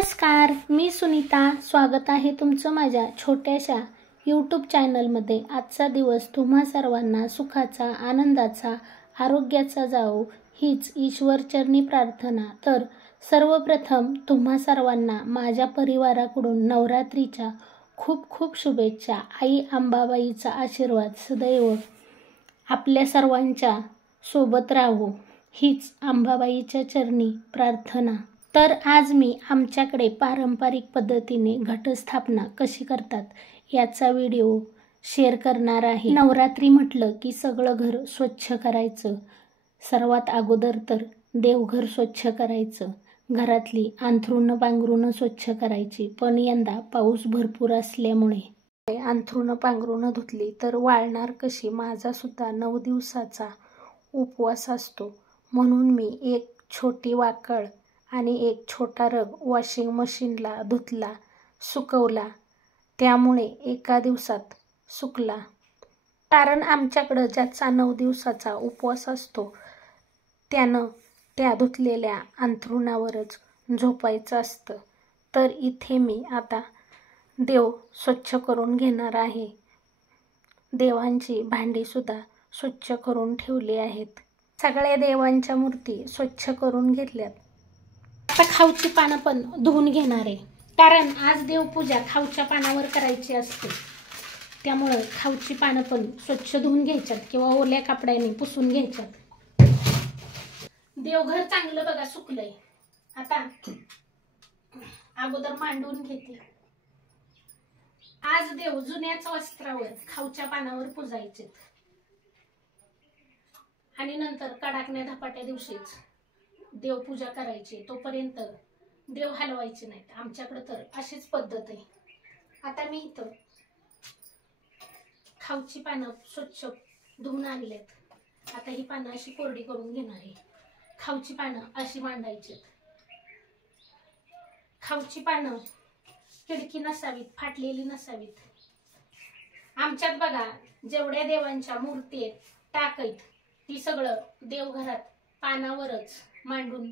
नमस्कार, मी सुनीता. स्वागत आहे तुमचं माझ्या छोट्याशा यूट्यूब चॅनलमध्ये. आजचा दिवस तुम्हा सर्वांना सुखाचा, आनंदाचा, आरोग्याचा जावो हीच ईश्वरचरणी प्रार्थना. तर सर्वप्रथम तुम्हा सर्वांना माझ्या परिवाराकडून नवरात्रीच्या खूप खूप शुभेच्छा. आई अंबाबाईचा आशीर्वाद सदैव आपल्या सर्वांच्या सोबत राहो हीच अंबाबाईच्या चरणी प्रार्थना. तर आज मी आमच्याकडे पारंपरिक पद्धतीने घटस्थापना कशी करतात याचा व्हिडिओ शेअर करणार आहे. नवरात्री म्हटलं की सगळं घर स्वच्छ करायचं. सर्वात अगोदर तर देवघर स्वच्छ करायचं, घरातली अंथरुणं पांघरुणं स्वच्छ करायची. पण यंदा पाऊस भरपूर असल्यामुळे अंथरुणं पांघरुणं धुतली तर वाळणार कशी. माझा सुद्धा 9 दिवसाचा उपवास असतो, म्हणून मी एक छोटी वाकळ आणि एक छोटा रग वॉशिंग मशीनला धुतला, सुकवला. त्यामुळे एका दिवसात सुकला. कारण आमच्याकडं ज्याचा 9 दिवसाचा उपवास असतो त्यानं त्या धुतलेल्या अंथरुणावरच झोपायचं असतं. तर इथे मी आता देव स्वच्छ करून घेणार आहे. देवांची भांडीसुद्धा स्वच्छ करून ठेवली आहेत. सगळ्या देवांच्या मूर्ती स्वच्छ करून घेतल्यात. आता खाऊची पानं पण धुवून घेणार आहे, कारण आज देवपूजा खाऊच्या पानावर करायची असते. त्यामुळं खाऊची पानं पण स्वच्छ धुवून घ्यायच्यात किंवा ओल्या कपड्याने पुसून घ्यायच्यात. देवघर चांगलं बघा सुकलंय. आता अगोदर मांडून घेते. आज देव जुन्याच वस्त्रावर खाऊच्या पानावर पुजायचे आणि नंतर कडाकण्या धपाट्या दिवशीच देवपूजा करायची. तोपर्यंत देव हलवायचे नाहीत. आमच्याकडे तर अशीच पद्धत आहे. आता मी इथं खाऊची पानं स्वच्छ धुवून आणलेत. आता ही पानं अशी कोरडी करून घेणार आहे. खाऊची पानं अशी मांडायची. खाऊची पानं खिडकी नसावीत, फाटलेली नसावीत. आमच्यात बघा जेवढ्या देवांच्या मूर्ती आहेत, टाक आहेत, ती सगळं देवघरात पानावरच मांडून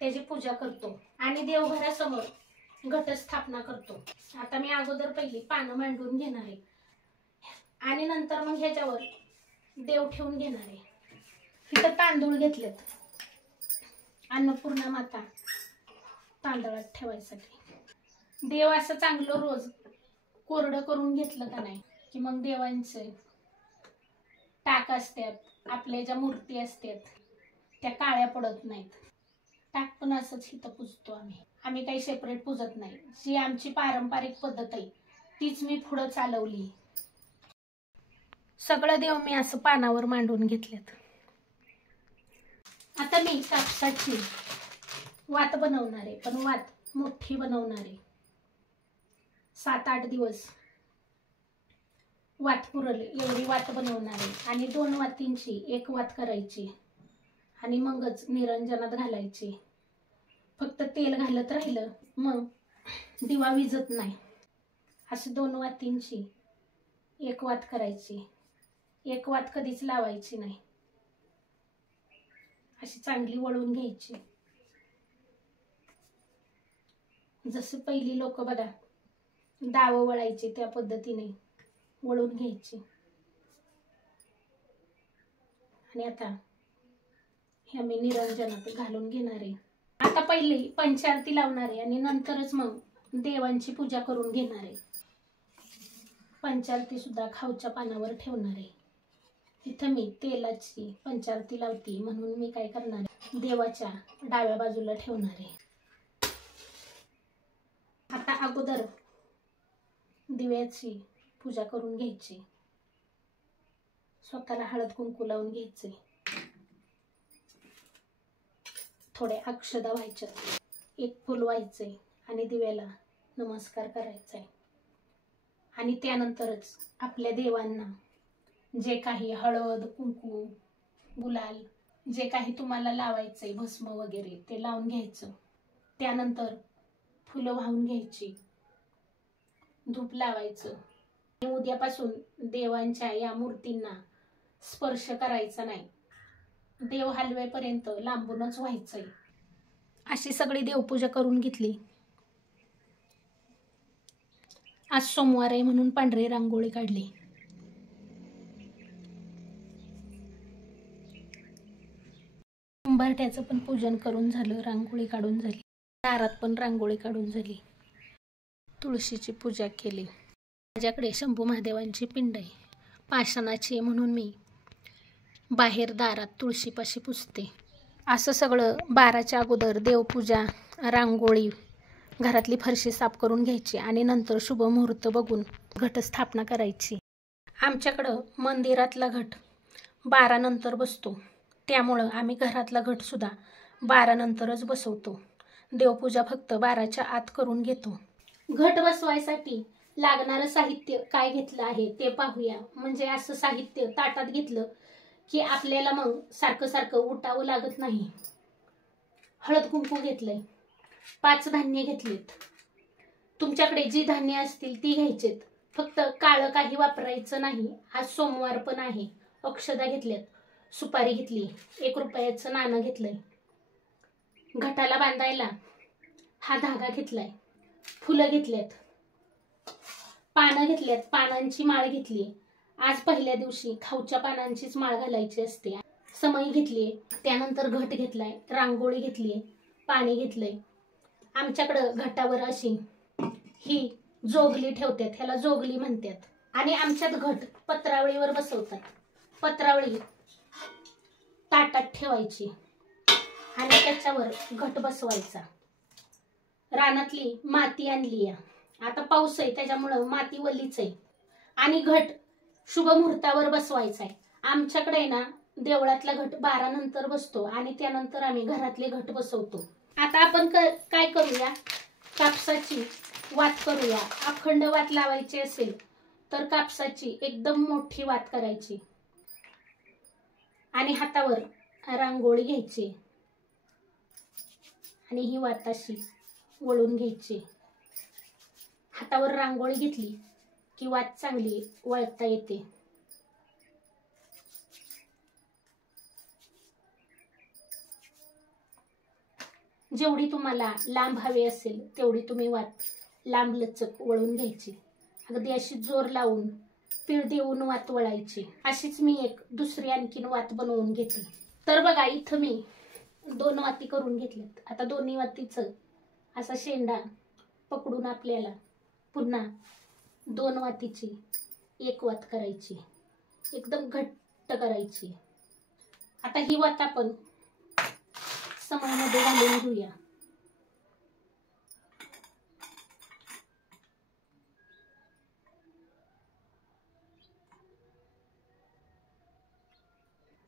त्याची पूजा करतो आणि देवघरासमोर घटस्थापना करतो. आता मी अगोदर पहिली पानं मांडून घेणार आहे आणि नंतर मग ह्याच्यावर देव ठेवून घेणार आहे. इथं तांदूळ घेतलेत. अन्नपूर्णा माता तांदळात ठेवायसाठी. देव असं चांगलं रोज कोरडं करून घेतलं का नाही की मग देवांचे टाक असतात, आपल्या ज्या मूर्ती असतात त्या काळ्या पडत नाहीत. टाक पण असंच इथं पुजतो आम्ही काही सेपरेट पुजत नाही. जी आमची पारंपरिक पद्धत आहे तीच मी पुढं चालवली. सगळं देव मी असं पानावर मांडून घेतलेत. आता मी कापसाची वात बनवणार आहे, पण वात मोठी बनवणार आहे. 7-8 दिवस वात पुरल एवढी वात बनवणार आहे आणि 2 वातींची एक वात करायची आणि मगच निरंजनात घालायची. फक्त तेल घालत राहिलं मग दिवा विजत नाही. अशी 2 वातींची एक वात करायची. एक वात कधीच लावायची नाही. अशी चांगली वळून घ्यायची. जसे पहिली लोक बघा डाव वळायचे त्या पद्धतीने वळून घ्यायची. आणि आता हे मी निरंजनात घालून घेणार आहे. आता पहिली पंचारती लावणार आहे आणि नंतरच मग देवांची पूजा करून घेणार आहे. पंचारती सुद्धा खाऊच्या पानावर ठेवणार आहे. इथं मी तेलाची पंचारती लावती, म्हणून मी काय करणार आहे, देवाच्या डाव्या बाजूला ठेवणार आहे. आता अगोदर दिव्याची पूजा करून घ्यायची. स्वतःला हळद कुंकू लावून घ्यायचे. थोडे अक्षदा व्हायचे, एक फुल व्हायचे आणि दिव्याला नमस्कार करायचा. आणि त्यानंतरच आपल्या देवांना जे काही हळद कुंकू गुलाल जे काही तुम्हाला लावायचंय, भस्म वगैरे, ते लावून घ्यायचं. त्यानंतर फुलं वाहून घ्यायची, धूप लावायचं. उद्यापासून देवांच्या या मूर्तींना स्पर्श करायचा नाही. देव हलवेपर्यंत लांबूनच व्हायचंय. अशी सगळी देवपूजा करून घेतली आज सोमवार आहे म्हणून पांढरी रांगोळी काढली. उंबरठ्याचं पण पूजन करून झालं, रांगोळी काढून झाली, दारात पण रांगोळी काढून झाली, तुळशीची पूजा केली. माझ्याकडे शंभू महादेवांची पिंड आहे, पाषाणाची आहे म्हणून मी बाहेर दारात तुळशीपाशी पुजते. असं सगळं 12च्या अगोदर देवपूजा, रांगोळी, घरातली फरशी साफ करून घ्यायची आणि नंतर शुभ मुहूर्त बघून घटस्थापना करायची. आमच्याकडं मंदिरातला घट 12 नंतर बसतो, त्यामुळं आम्ही घरातला घटसुद्धा 12 नंतरच बसवतो. देवपूजा फक्त 12च्या आत करून घेतो. घट बसवायसाठी लागणारं साहित्य काय घेतलं आहे ते पाहूया. म्हणजे असं साहित्य ताटात घेतलं की आपल्याला मग सारखं सारखं उठावं लागत नाही. हळद कुंकू घेतलंय, 5 धान्य घेतलेत. तुमच्याकडे जी धान्य असतील ती घ्यायचेत, फक्त काळं काही वापरायचं नाही. आज सोमवार पण आहे. अक्षदा घेतल्यात, सुपारी घेतली, 1 रुपयाचं नाणं घेतलंय. घटाला बांधायला हा धागा घेतलाय, फुलं घेतल्यात, पानं घेतल्यात, पानांची माळ घेतली. आज पहिल्या दिवशी खाऊच्या पानांचीच माळ घालायची असते. समई घेतली, त्यानंतर घट घेतलाय, रांगोळी घेतली, पाणी घेतलंय. आमच्याकडं घटावर अशी ही जोगली ठेवतात, ह्याला जोगली म्हणतात. आणि आमच्यात घट पत्रावळीवर बसवतात. पत्रावळी ताटात ठेवायची आणि त्याच्यावर घट बसवायचा. रानातली माती आणली आहे, आता पाऊस आहे त्याच्यामुळं माती वल्लीच आहे. आणि घट शुभ मुहूर्तावर बसवायचा आहे. आमच्याकडे ना देवळातला घट 12 नंतर बसतो आणि त्यानंतर आम्ही घरातले घट बसवतो. आता आपण काय करूया, कापसाची वात करूया. अखंड वात लावायची असेल तर कापसाची एकदम मोठी वात करायची आणि हातावर रांगोळी घ्यायची आणि ही वात अशी वळून घ्यायची. हातावर रांगोळी घेतली की वात चांगली वळता येते. जेवढी तुम्हाला लांब हवी असेल तेवढी तुम्ही वात लांब लचक वळून घ्यायची. अगदी अशी जोर लावून पीळ देऊन वात वळायची. अशीच मी एक दुसरी आणखीन वात बनवून घेते. तर बघा इथं मी 2 वाती करून घेतल्यात. आता दोन्ही वातीचं असा शेंडा पकडून आपल्याला पुन्हा 2 वातीची 1 वात करायची, एकदम घट्ट करायची. आता ही वात आपण समईमध्ये घालून घेऊया.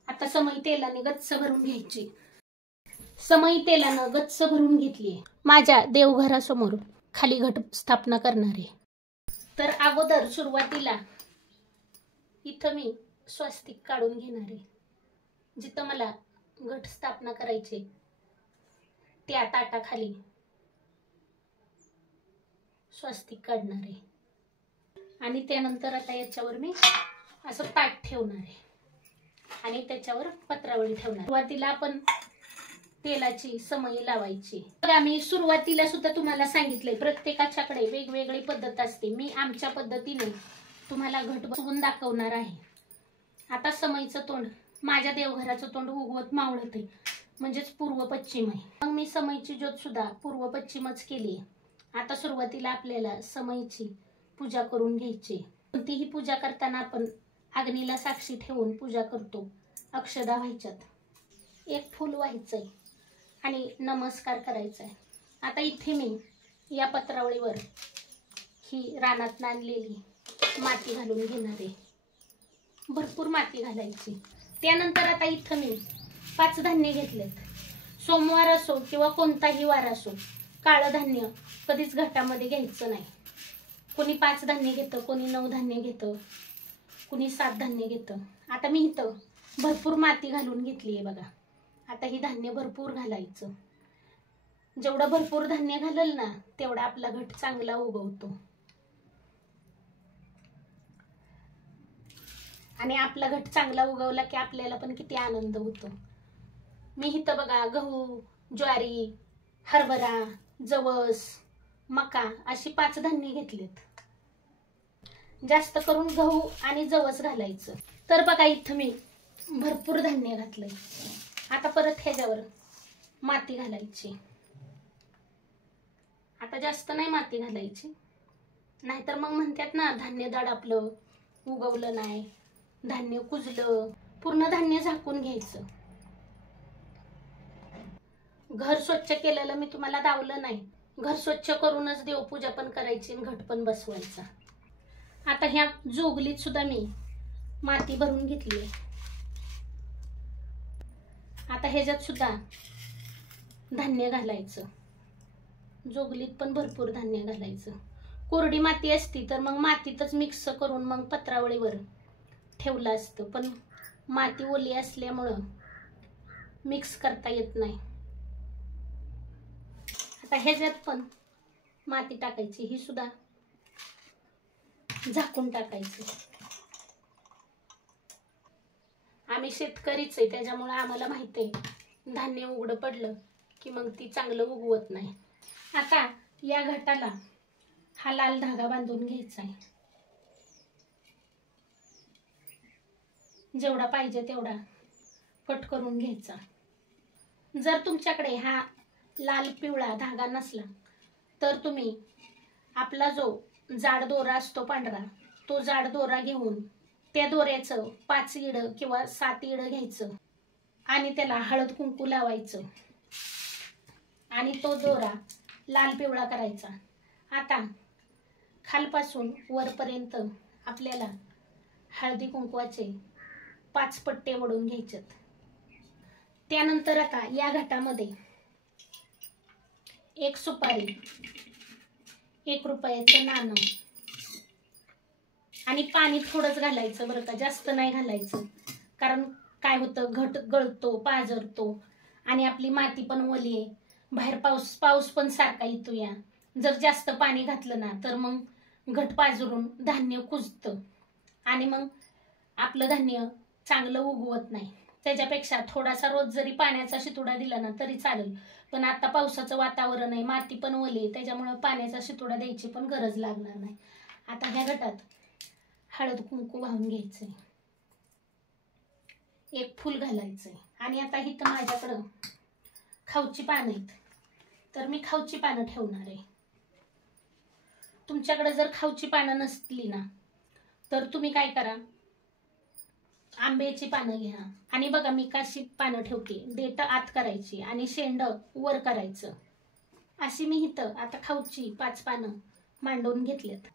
आता समई तेलाने गच्च भरून घ्यायची. समई तेलानं गच्च भरून घेतली. माझ्या देवघरासमोर खाली घट स्थापना करणार आहे. तर अगोदर सुरुवातीला इथं मी स्वस्तिक काढून घेणार आहे. जिथं मला घट स्थापना करायची त्या ताटाखाली स्वस्तिक काढणार आहे. आणि त्यानंतर आता याच्यावर मी असं ताट ठेवणार आहे आणि त्याच्यावर पत्रावळी ठेवणार. सुरुवातीला आपण तेलाची समई लावायची. बघा मी सुरुवातीला सुद्धा तुम्हाला सांगितलंय प्रत्येकाच्याकडे वेगवेगळी पद्धत असते. मी आमच्या पद्धतीने तुम्हाला घट बसवून दाखवणार आहे. आता समईचं तोंड, माझ्या देवघराचं तोंड उगवत मावळत आहे, म्हणजेच पूर्व पश्चिम आहे. मग मी समईची ज्योत सुद्धा पूर्व पश्चिमच केली. आता सुरुवातीला आपल्याला समईची पूजा करून घ्यायची. कोणतीही पूजा करताना आपण अग्नीला साक्षी ठेवून पूजा करतो. अक्षदा व्हायच्यात, 1 फूल व्हायचंय आणि नमस्कार करायचा आहे. आता इथे मी या पत्रावळीवर ही रानात आणलेली माती घालून घेणार आहे. भरपूर माती घालायची. त्यानंतर आता इथं मी 5 धान्य घेतलेत. सोमवार असो किंवा कोणताही वार असो, काळं धान्य कधीच घटामध्ये घ्यायचं नाही. कोणी 5 धान्य घेतं, कोणी 9 धान्य घेतं, कोणी 7 धान्य घेतं. आता मी इथं भरपूर माती घालून घेतली आहे बघा. आता ही धान्य भरपूर घालायचं. जेवढं भरपूर धान्य घालल ना तेवढा आपला घट चांगला उगवतो आणि आपला घट चांगला उगवला की आपल्याला पण किती आनंद होतो. मी इथं बघा गहू, ज्वारी, हरभरा, जवस, मका अशी 5 धान्य घेतलेत. जास्त करून गहू आणि जवस घालायचं। तर बघा इथं मी भरपूर धान्य घातलंय। आता परत ह्याच्यावर माती घालायची। आता जास्त नाही माती घालायची, नाहीतर मग म्हणतात ना धान्य दडापलं, उगवलं नाही, धान्य कुजलं। पूर्ण धान्य झाकून घ्यायचं। घर स्वच्छ केलेलं मी तुम्हाला दावलं नाही, घर स्वच्छ करूनच देवपूजा पण करायची आणि घट पण बसवायचा। आता ह्या जोगलीत सुद्धा मी माती भरून घेतली। आता ह्याच्यात सुद्धा धान्य घालायचं। जोगलीत पण भरपूर धान्य घालायचं। कोरडी माती असती तर मग मातीतच मिक्स करून मग पत्रावळीवर ठेवलं असतं, पण माती ओली असल्यामुळं मिक्स करता येत नाही। आता ह्याच्यात पण माती टाकायची, ही सुद्धा झाकून टाकायची। आम्ही शेतकरीच आहे, त्याच्यामुळे आम्हाला माहिती आहे धान्य उघडं पडलं की मग ती चांगलं उगवत नाही। आता या घटाला हा लाल धागा बांधून घ्यायचा आहे। जेवढा पाहिजे तेवढा कट करून घ्यायचा। जर तुमच्याकडे हा लाल पिवळा धागा नसला तर तुम्ही आपला जो जाड दोरा असतो पांढरा, तो जाड दोरा घेऊन त्या दोऱ्याचं 5 इडं किंवा 7 इडं घ्यायचं आणि त्याला हळद कुंकू लावायचं आणि तो दोरा लाल पिवळा करायचा। आता खालपासून वरपर्यंत आपल्याला हळदी कुंकवाचे 5 पट्टे ओढून घ्यायचे। त्यानंतर आता या घटामध्ये 1 सुपारी, 1 रुपयाचं नाणं आणि पाणी थोडंच घालायचं बरं का, जास्त नाही घालायचं। कारण काय होतं, घट गळतो, पाझरतो आणि आपली माती पण ओली आहे, बाहेर पाऊस पण सारखा येतो या। जर जास्त पाणी घातलं ना तर मग घट पाझरून धान्य कुजतं आणि मग आपलं धान्य चांगलं उगवत नाही। त्याच्यापेक्षा थोडासा रोज जरी पाण्याचा शितोडा दिला ना तरी चालेल, पण आता पावसाचं वातावरण आहे, माती पण ओली आहे, त्याच्यामुळे पाण्याचा शितोडा द्यायची पण गरज लागणार नाही। आता ह्या घटात हळद कुंकू वाहून घ्यायचंय, 1 फूल घालायचंय आणि आता इथं माझ्याकडं खाऊची पानं आहेत, तर मी खाऊची पानं ठेवणार आहे। तुमच्याकडे जर खाऊची पानं नसली ना तर तुम्ही काय करा, आंब्याची पानं घ्या आणि बघा मी कशी पानं ठेवते, देठ आत करायची आणि शेंड वर करायचं। अशी मी इथं आता खाऊची 5 पानं मांडून घेतलेत।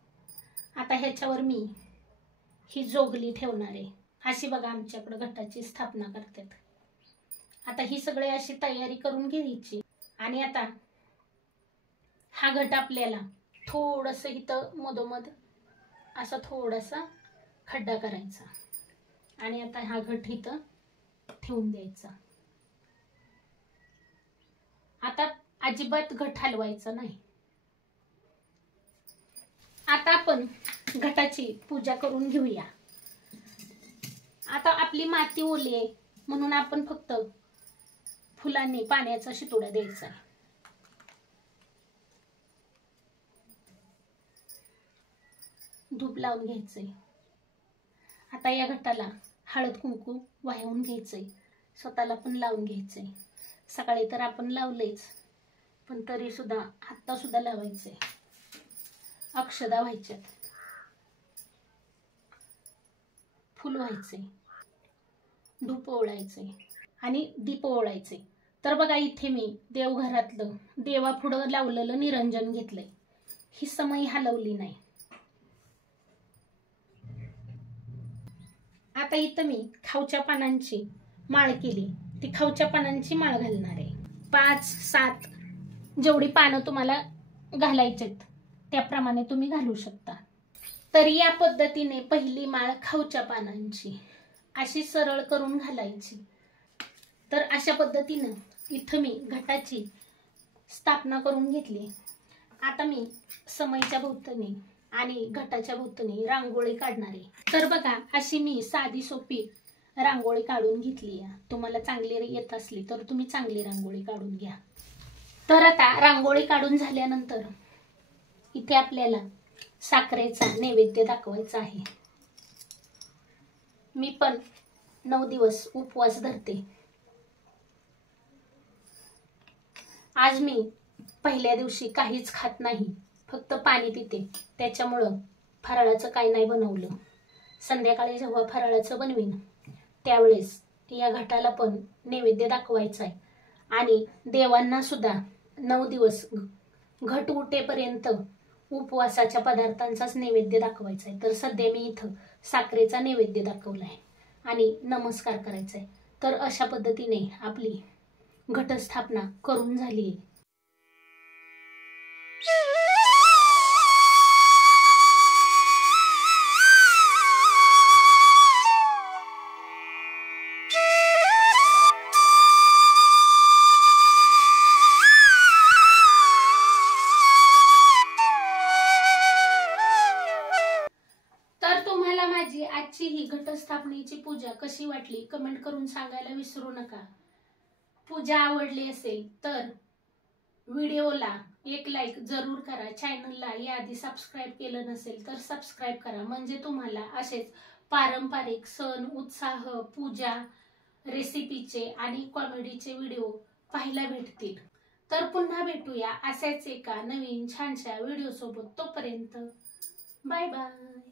आता ह्याच्यावर मी ही जोगली ठेवणार आहे। अशी बघा आमच्याकडे घटाची स्थापना करतात। आता ही सगळी अशी तयारी करून घ्यायची आणि आता हा घट आपल्याला थोडंसं इथं मधोमध असा थोडासा खड्डा करायचा आणि आता हा घट इथं ठेवून द्यायचा। आता अजिबात घट हलवायचा नाही। आता आपण घटाची पूजा करून घेऊया। आता आपली माती ओली आहे म्हणून आपण फक्त फुलांनी पाण्याचा शितोडा द्यायचा। धूप लावून घ्यायचंय। आता या घटाला हळद कुंकू वाहून घ्यायचंय, स्वतःला पण लावून घ्यायचंय। सकाळी तर आपण लावलेच, पण तरी सुद्धा आता सुद्धा लावायचंय। अक्षदा व्हायच्यात, फुल व्हायचे, धूप ओळायचे आणि दीप ओळायचे। तर बघा इथे मी देवघरातलं देवापुढं लावलेलं निरंजन घेतलंय, ही समई हलवली नाही। आता इथं मी खाऊच्या पानांची माळ केली, ती खाऊच्या पानांची माळ घालणार आहे। 5-7 जेवढी पानं तुम्हाला घालायचेत त्याप्रमाणे तुम्ही घालू शकता। तर या पद्धतीने पहिली माळ खाऊच्या पानांची अशी सरळ करून घालायची। तर अशा पद्धतीने इथं मी घटाची स्थापना करून घेतली। आता मी समईच्या भोवतणी आणि घटाच्या भोवतणी रांगोळी काढणार आहे। तर बघा अशी मी साधी सोपी रांगोळी काढून घेतली आहे। तुम्हाला चांगली येत असली तर तुम्ही चांगली रांगोळी काढून घ्या। तर आता रांगोळी काढून झाल्यानंतर इथे आपल्याला साखरेचा नैवेद्य दाखवायचा आहे। मी पण 9 दिवस उपवास धरते। आज मी पहिल्या दिवशी काहीच खात नाही, फक्त पाणी पिते। त्याच्यामुळं फराळाचं काही नाही बनवलं। संध्याकाळी जेव्हा फराळाचं बनवीन त्यावेळेस या घटाला पण नैवेद्य दाखवायचा आहे आणि देवांना सुद्धा 9 दिवस घट उठेपर्यंत उपवासाच्या पदार्थांचाच नैवेद्य दाखवायचा आहे। तर सध्या मी इथं साखरेचा नैवेद्य दाखवलाय आणि नमस्कार करायचा आहे। तर अशा पद्धतीने आपली घटस्थापना करून झाली आहे। तर तुम्हाला माझी आजची ही घटस्थापनेची पूजा कशी वाटली कमेंट करून सांगायला विसरू नका। पूजा आवडली असेल तर व्हिडिओला एक लाईक जरूर करा। चॅनलला याआधी सबस्क्राईब केलं नसेल तर सबस्क्राईब करा, म्हणजे तुम्हाला असेच पारंपरिक सण, उत्साह, पूजा, रेसिपीचे आणि कॉमेडीचे व्हिडिओ पाहायला भेटतील। तर पुन्हा भेटूया अशाच एका नवीन छानशा व्हिडिओ सोबत। तोपर्यंत बाय बाय।